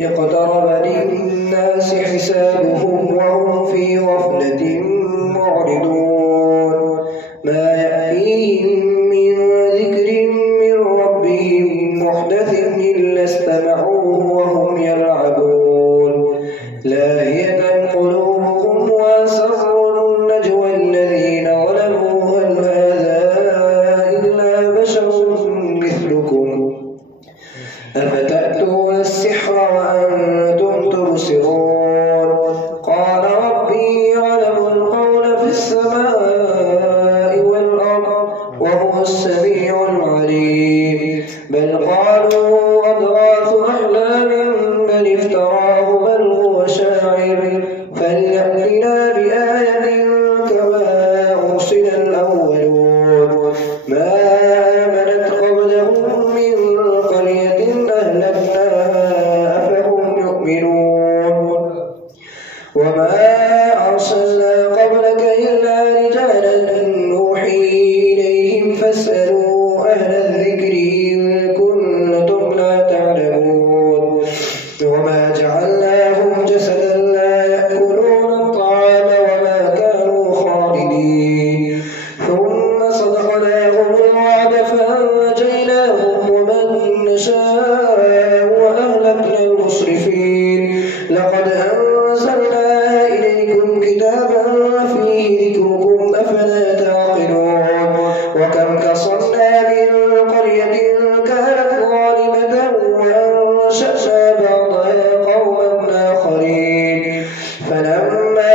اقترب للناس حسابهم وهم في غفلة معرضون ما يأتيهم من ذكر من ربهم محدث إلا استمعوه وهم يلعبون لاهية قلوبهم وأسروا النجوى الذين ظلموا هل هذا إلا بشر مثلكم أفتأتون السحر وأنتم تبصرون قال ربي يعلم القول في السماء والأرض وهو السميع العليم بل قالوا أضغاث أحلام بل افتراه بل هو شاعر فليأتنا بآية كما أرسل الأولون ما آمنت قبلهم من قرية أهلكناها أفهم يؤمنون وما أرسلنا قبلك إلا رجالا نوحي إليهم فاسألوا أهل الذكر إن كنتم لا تعلمون وما جعلناهم جسدا لا يأكلون الطعام وما كانوا خالدين ثم صدقناهم الوعد فأنجيناهم ومن نشاء وأهلكنا المسرفين لقد أنزلنا إليكم كتابا فيه ذكركم أفلا تعقلون وكم كصرنا من قرية كانت ظالمة وأنشأنا بعضها قوما آخرين فلما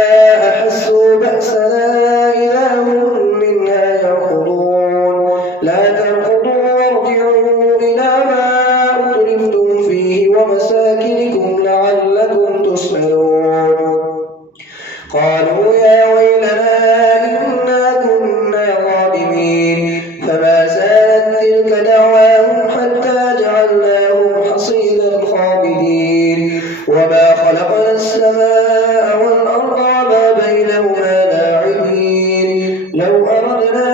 أحسوا بأسنا إذا هم منها يركضون لا تركضوا وارجعوا إلى ما أترفتم فيه ومساكنكم لعلكم تسألون قالوا يا ويلنا إنا كنا ظالمين فما زالت تلك دعواهم حتى جعلناهم حصيدا خامدين وما خلقنا السماء والأرض وما بينهما لاعبين لو أردنا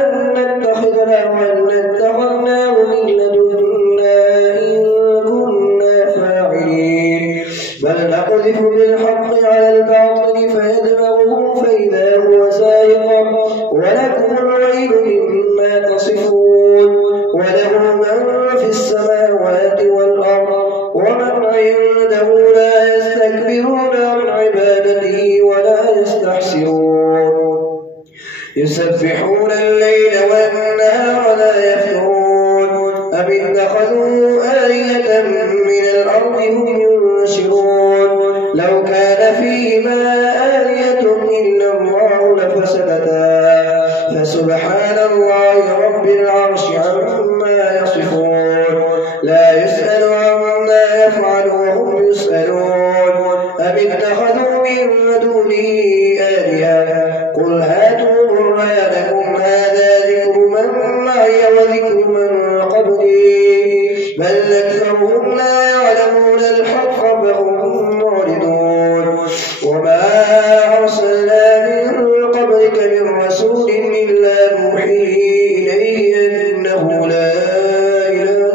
أن نتخذ لهوا لاتخذناه من لدنا إن كنا فاعلين بل نقذف بالحق على الباطل فيدمغه فإذا هو زاهق ولكم الويل مما تصفون وله من في السماوات والأرض ومن عنده لا يستكبرون عن عبادته ولا يستحسرون يسبحون الليل والنهار لا يفترون أم اتخذوا آلهة من الأرض هم ينشرون لو كان فيهما آلهة إلا الله لفسدتا فسبحان الله رب العرش عما يصفون لا يسأل عما يفعل وهم يسألون أم اتخذوا من دونه آلهة قل هاتوا برهانكم هذا ذكر من معي وذكر من قبلي بل أكثرهم لا يعلمون الحق فهم معرضون وما أرسلنا من قبلك من رسول إلا نوحي إليه أنه لا إله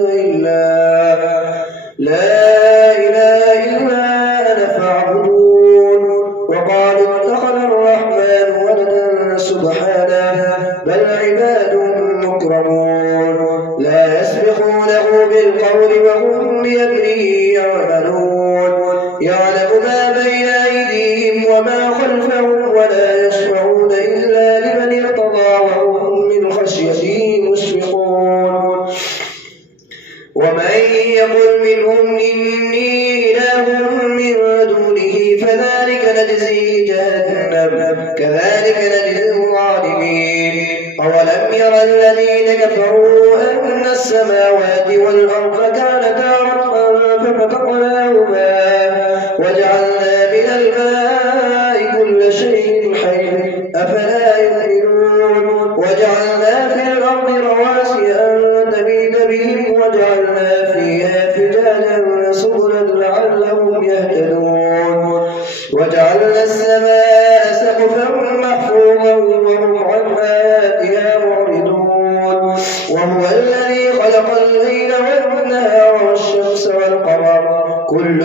إلا أنا فاعبدون وقالوا اتخذ الرحمن ولدا سبحانه بل عباد مكرمون لا يسبقونه بالقول وهم بأمره يعملون يعلم ما بين أيديهم وما خلفهم ولا يشفعون إلا لمن ارتضى وهم من خشيته مشفقون ومن يقل منهم إني إله من دونه فذلك نجزيه جهنم كذلك نجزي الظالمين أولم ير الذين كفروا أن السماوات والأرض كانتا رتقا ففتقناهما وجعلنا من الماء كل شيء حي أفلا يؤمنون وجعلنا في الأرض رواسي أن تميد بهم وجعلنا فيها فجاجا سبلا لعلهم يهتدون وجعلنا السماء سقفا محفوظا وهم عن آياتها معرضون وهو الذي خلق الليل والنهار والشمس والقمر كل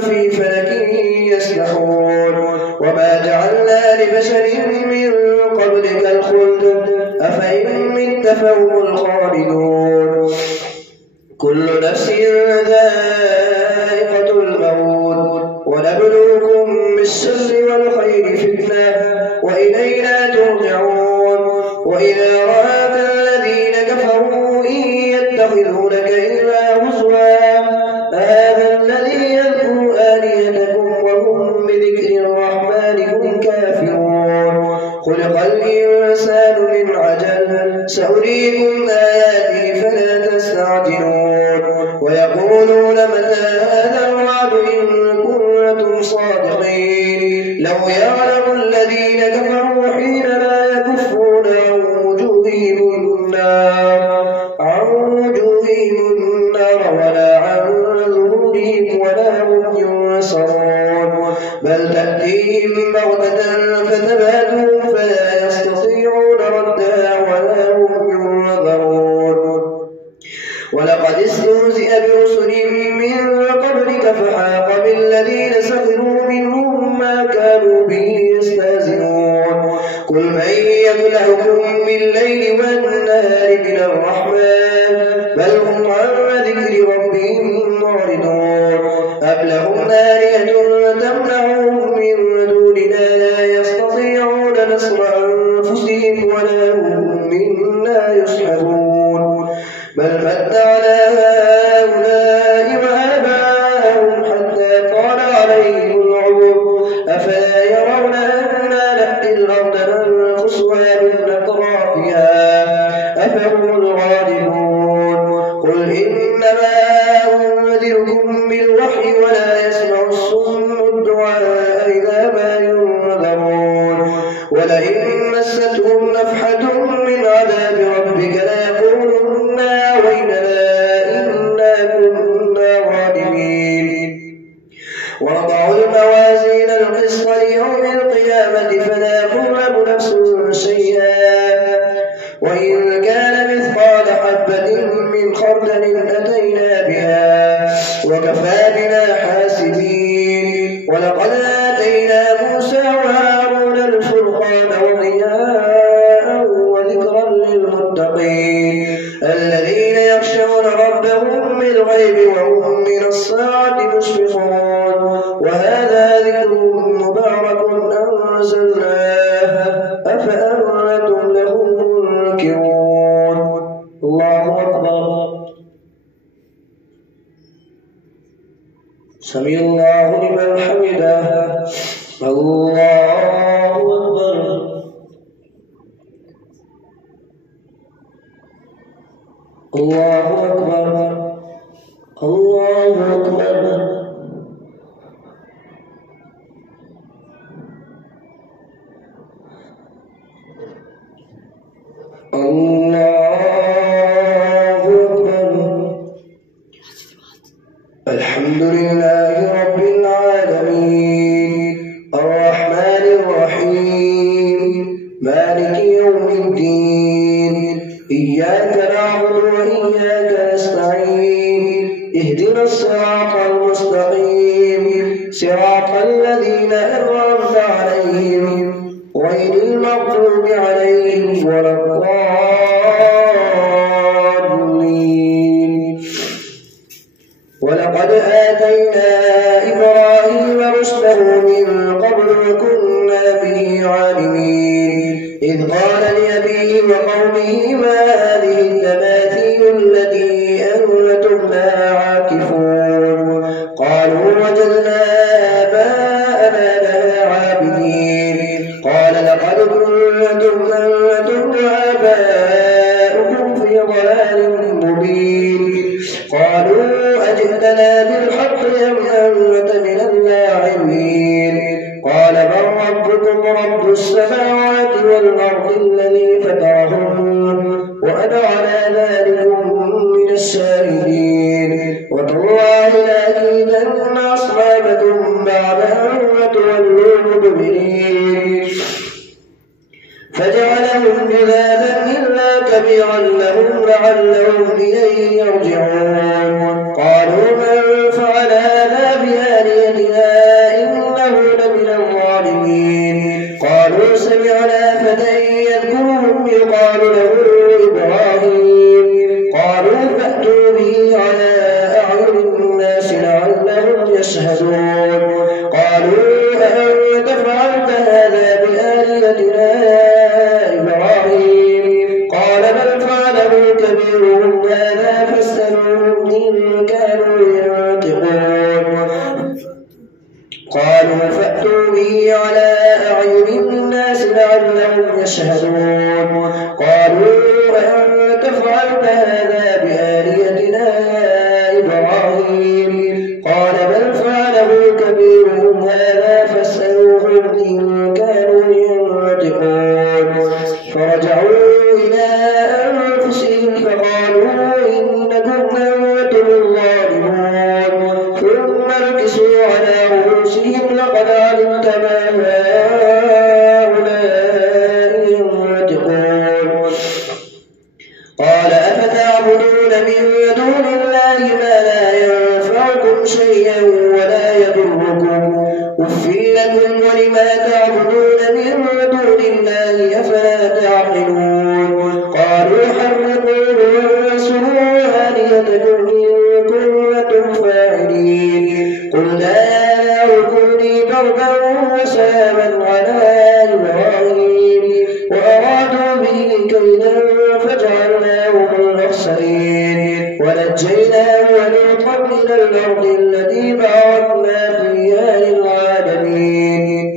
في فلك يسبحون وما جعلنا لبشر من قبلك الخلد أفإن مت فهم الخالدون كل نفس ذائقة الموت ونبلوكم بالشر والخير فتنة وإلينا ترجعون وإذا رآك الذين كفروا إن يتخذونك إلا هزوا هذا الذي يذكر آلهتكم وهم بذكر الرحمن هم كافرون خلق الإنسان من عجل سأريكم آياتي فلا تستعجلون ويقولون متى هذا الوعد إن كنتم صادقين لو يعلم الذين كفروا حين لا يكفون عن وجوههم النار ولا عن ظهورهم ولا هم ينصرون بل تأتيهم بغتة فتبهتهم فلا يستطيعون ردها ولا هم ينظرون ولقد استهزئ برسل من قبلك فحاق بالذين سخروا منهم ما كانوا به يستهزئون قل من يكلأكم بالليل والنهار من الرحمن بل هم عن ذكر ربهم معرضون أم لهم آلهة تمنعهم من دوننا لا يستطيعون نصر أنفسهم ولا هم منا يصحبون بل متعنا هؤلاء وآباءهم حتى طال عليهم العمر أفلا يرون أنا نأتي الأرض ننقصها من أطرافها أفهم الغالبون قل إنما أنذركم بالوحي ولا يسمع الصم الدعاء إذا ما ينذرون ولئن مستهم نفحة من عذاب ربك ليقولن ويلنا إنا كنا ظالمين ونضع الموازين القسط ليوم القيامة فلا تظلم نفس شيئا وإن كان مثقال حبة من خردل أتينا بها وكفى بنا حاسبين ولقد آتينا موسى وهارون الفرقان وضياء وذكرا للمتقين الذين يخشون ربهم بالغيب وهم من الساعة مشفقون وهذا ذكر مبارك أنزلناه أفأنتم له منكرون الله أكبر سمع الله لمن حمده الله أكبر الله أكبر الله أكبر الله أكبر الحمد لله رب العالمين الرحمن الرحيم مالك يوم الدين إياك نعبد وإياك نستعين اهدنا الصراط المستقيم صراط الذين أنعمت عليهم غير المغضوب عليهم ولا الضالين ولقد آتينا إبراهيم رشده من قبل وكنا به عالمين إذ قال لأبيه وقومه ما هذه التماثيل التي أنتم لها عاكفون قالوا وجدنا آباءنا لها عابدين قال لقد كنتم أنتم وآباؤكم في ضلال مبين قالوا أجئتنا بالحق أم أنت من اللاعبين قال بل ربكم رب السماوات والأرض الذي فطرهن وأنا على ذلك من الشاهدين وتالله لأكيدن أصحابكم بعد أن تولوا مدبرين فجعلهم جذاذا إلا كبيرا لهم لعلهم إليه يرجعون قالوا من فعل هذا يشهدون قالوا أأنت فعلت هذا بآلهتنا يا إبراهيم قال بل فعله كبيرهم هذا فاسألوهم إن كانوا ينطقون قالوا فأتوا به على أعين الناس لعلهم يشهدون قالوا أأنت فعلت هذا بآلهتنا يا إبراهيم قال بل فعله كبيرهم هذا فاسألوهم إن كانوا ينطقون فرجعوا إلى أنفسهم فقالوا إنكم أنتم الظالمون ثم نكسوا على رؤوسهم لقد علمت ما هؤلاء ينطقون قال أفتعبدون من دون الله ما لا ينفعكم شيئا ولا يضركم أف لكم ولما تعبدون من دون الله أفلا تعقلون قالوا حرقوه وانصروا آلهتكم إن كنتم فاعلين قلنا يا نار كوني بردا وسلاما على إبراهيم وأرادوا به كيدا فجعلناهم الأخسرين ونجيناه ولوطا من الأرض التي باركنا فيها للعالمين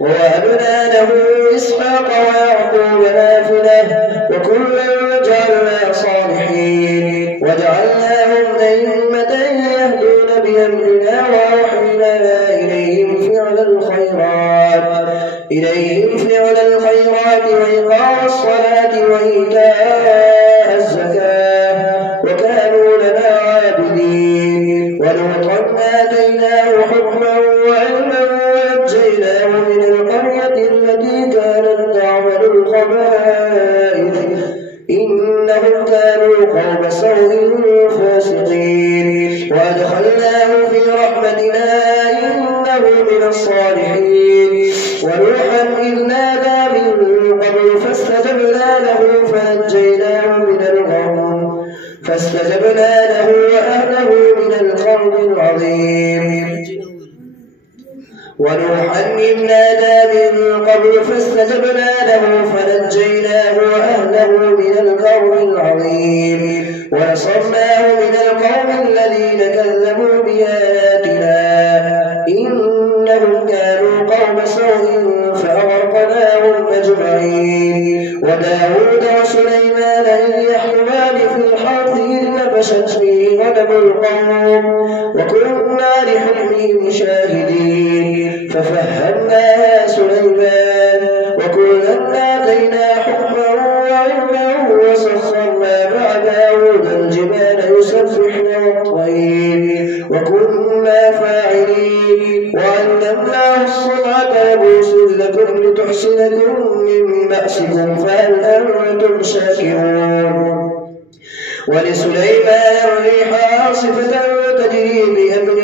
ووهبنا له إسحاق ويعقوب نافلة وكلا جعلنا صالحين وجعلناهم أئمة يهدون بأمرنا وأوحينا إليهم فعل الخيرات وإقام الصلاة وإيتاء الزكاة وكانوا لنا عابدين ولوطا آتيناه حكما وعلما ونجيناه من القرية التي كانت تعمل الخبائث إنهم كانوا قوم سوء فاسقين وأدخلناه في رحمتنا إنه من الصالحين ونوحا إذ نادى من قبل فاستجبنا له وأهله من الكرب العظيم ونوحا إذ نادى من قبل فاستجبنا له فنجيناه وأهله من الكرب العظيم ونصرناه من القوم الذين كذبوا بآياتنا إنهم كانوا قوم سوء فأغرقناهم أجمعين وداود وسليمان إذ يحكمان في الحرث إذ نفشت فيه غنم القوم وكنا لحكمهم شاهدين ففهمناها سليمان وكلا آتينا حكما وعلما وسخرنا مع داود الجبال يسبحن والطير وكنا فاعلين وعلمناه الصنعة لبوس لكم لتحسنكم من بأسكم فهل أنتم شاكرون ولسليمان الريح عاصفة تجري بأمره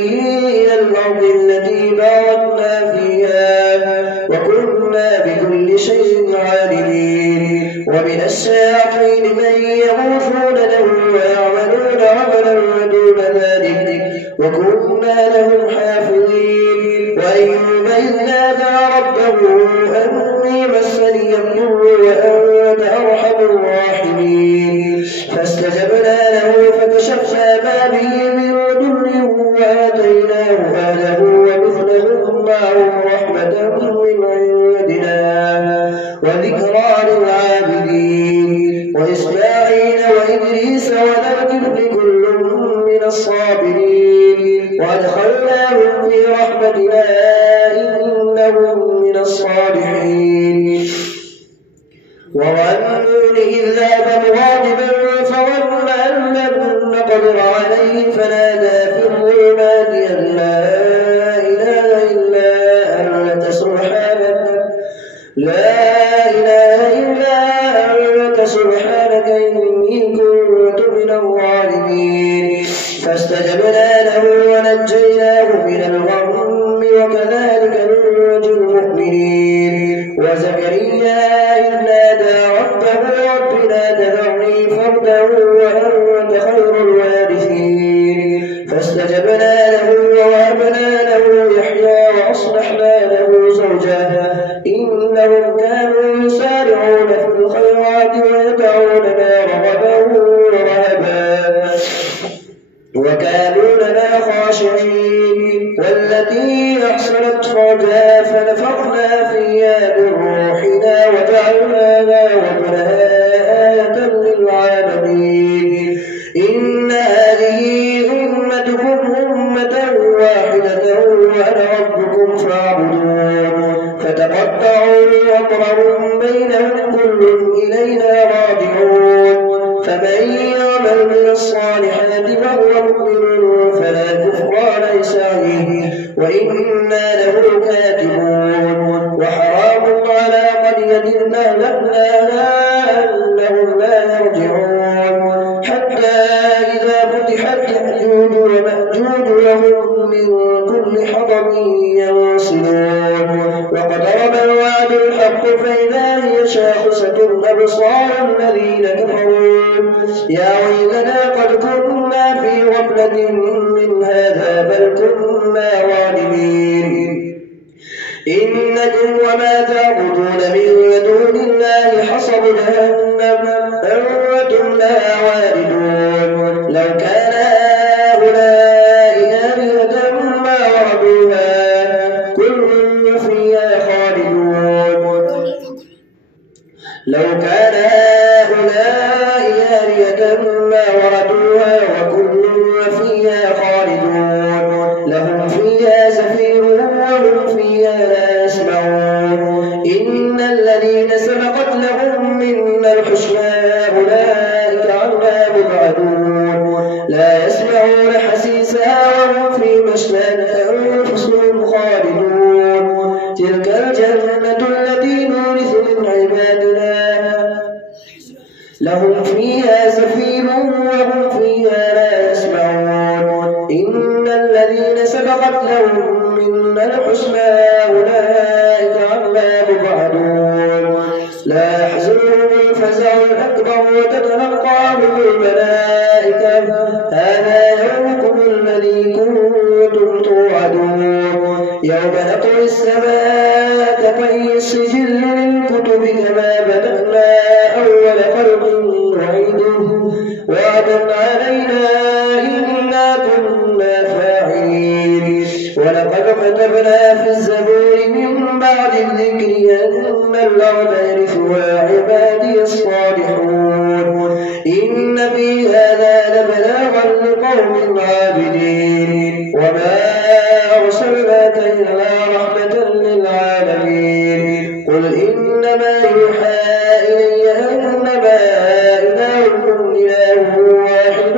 إلى الأرض التي باركنا فيها وكنا بكل شيء عالمين ومن الشياطين من يغوصون له ويعملون عملا دون ذلك وكنا لهم حافظين وأيوب إذ نادى ربه أني مسني الضر وأنت أرحم الراحمين فاستجبنا له فكشفنا ما به من ضر وآتيناه أهله ومثلهم معهم رحمة من عندنا وذكرى للعابدين وإسماعيل وإدريس وذا الكفل كل من الصابرين وأدخلناهم في رحمتنا إنهم من الصالحين وظنون إذ ذهب مغاضبا فظن أن لن نقدر عليه فنادى في الظلمات أن لا إله إلا أنت سبحانك إني كنت من الظالمين فاستجبنا له ونجيناه من الغم وكذلك ننجي المؤمنين وزكريا إذ نادى ربه رب لا تذرني فردا وأنت خير الوارثين فاستجبنا فاستجبنا له ووهبنا له يحيى وأصلحنا له زوجه إنهم كانوا يسارعون في الخيرات ويدعوننا رغبا ورهبا وكانوا لنا خاشعين. والتي أحصنت فرجها فنفخنا فيها من روحنا وجعلناها وابنها آية للعالمين. إن هذه أمتكم أمة واحدة وأنا ربكم فاعبدون. فتقطعوا أمرهم بينهم كل إلينا راجعون. فمن يعمل من الصالحات وهو مؤمن فلا كفران لسعيه وإنا له كاتبون. وحرام على قرية أهلكناها أنهم لا يرجعون حتى إذا فتحت يأجوج ومأجوج لهم من كل حطب ينسلون. وقترب الوعد الحق فإذا هي شاخصة أبصار الذين كفروا يا ويلنا قد كنا في غفلة من هذا بل كنا ظالمين. إنكم وما تعبدون من دون الله حصب جهنم أنتم لها واردون. لو كان هؤلاء آلهة ما وردوها كل فيها خالدون. لو كان هؤلاء آلهة ما وردوها وكل فيها خالدون. لهم فيها زفير وهم فيها لا يسمعون. إن الذين سبقت لهم منا الحسنى أولئك عنها مبعدون. لا يسمعون حسيسها وهم فيما اشتهت أنفسهم خالدون. تلك الجنة التي نورث من عبادنا لهم فيها زفير وهم فيها لا يسمعون. إن الذين سبقت لهم منا الحسنى أولئك عنها مبعدون. لا يحزنهم الفزع الأكبر وتتلقاهم الملائكة هذا يومكم الذي كنتم توعدون. يوم نطوي السماء كطي السجل للكتب كما بدأنا أول خلق نعيده وعدا علينا إنا كنا فاعلين. ولقد كتبنا في الزبور من بعد الذكر أن الأرض يرثها عبادي الصالحون. إن في هذا لبلاغا لقوم عابدين. وما أرسلناك إلا رحمة للعالمين. قل إنما يوحى إلي أنما إلهكم إله واحد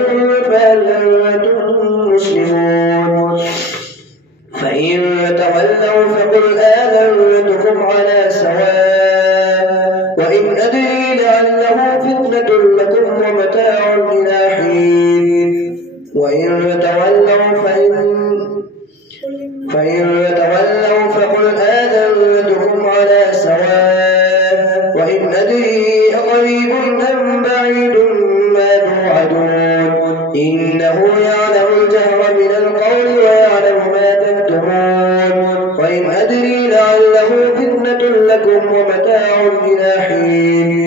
فهل أنتم مسلمون. فإن تولوا فقل آذنتكم على سواء وإن أدري لعله فتنة لكم ومتاع إلى حين. وإن تولوا فقل آذنتكم على سواء وإن أدري أقريب أم بعيد ما توعدون. إنه يعلم الجهر من القول ويعلم ما تكتمون. وإن أدري لعله فتنة لكم ومتاع إلى حين.